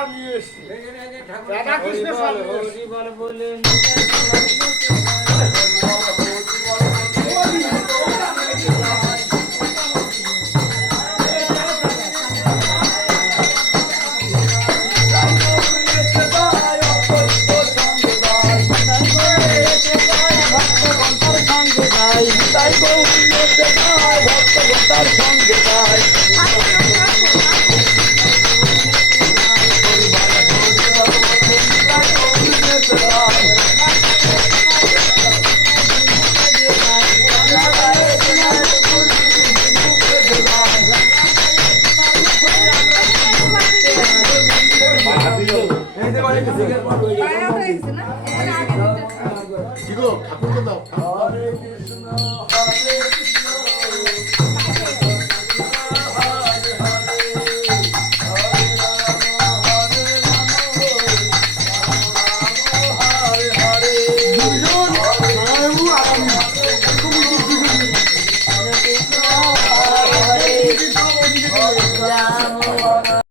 সব নিয়ে এসছি রাধা কৃষ্ণ সব নিয়ে এসছি বলে ভক্তগতার সঙ্গে যায় ঠাকুরকে দাও হরে কৃষ্ণ হরে কৃষ্ণ Hare